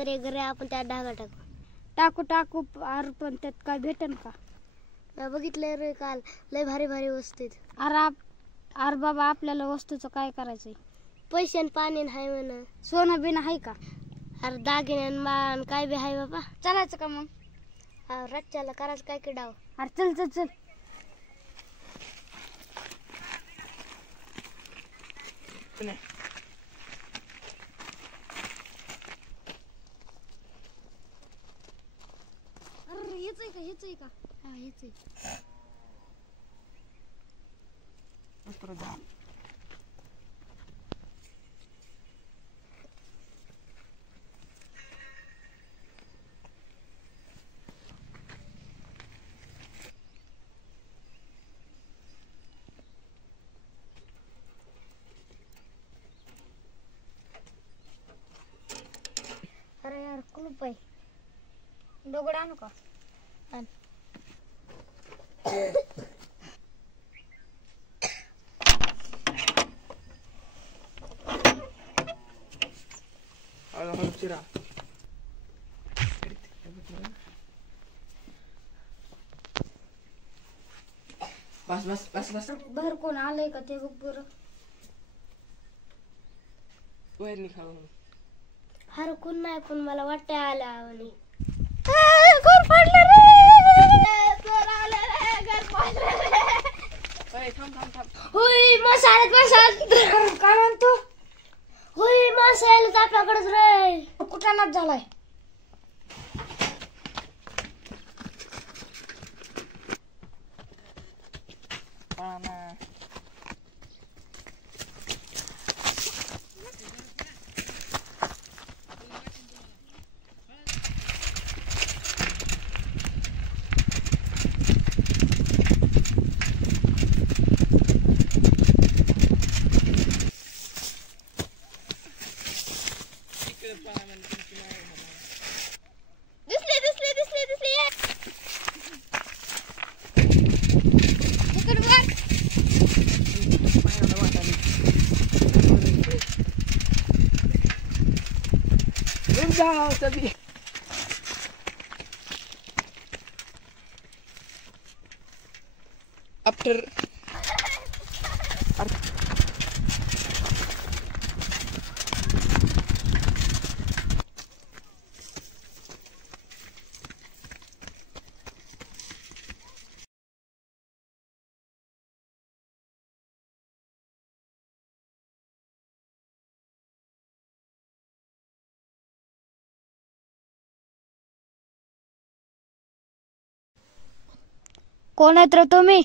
शेजारी घर आहे, आपण त्यात ढागा टाकू. टाकू टाकू. अरे पण त्यात काय भेटेन का? बघितलं रे काल, लय भारी भारी वस्तू आहेत. अरे बाबा, आपल्याला वस्तूचं काय करायचंय? पैसे आणि पाणी हाय म्हण. सोनं बिन आहे का? अरे दागिने आणि माळ काय बी हाय बाबा. चालायचं का मग? रच्च्याला करायचं काय की डाव. अरे चल चल चल. अरे हेच आहे का? हेच आहे का? हा हेच आहे. अरे यार, कुलूप आहे. दगड आणू का? आण. हळूहळू चिरा. बस बस बस बस. बाहेर कोण आलंय का ते बघ बरं. बाहेर निघालो. अरे कोण नाही, पण मला वाटतं आलं आवणी. घर पडलं रे. थांब थांब थांब. होय मासा आलेत, मासा आलेत. काय म्हणतो? होय मासा आलेत आपल्याकडेच रे. कुठं नाच झालाय? दिसले दिसले दिसले दिसले. इकडे बघ. आफ्टर कोण आहेत रे तुम्ही?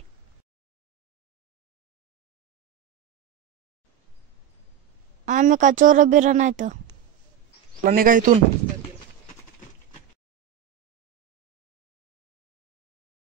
आम्ही का चोर बिर नाही तर. निघा इथून.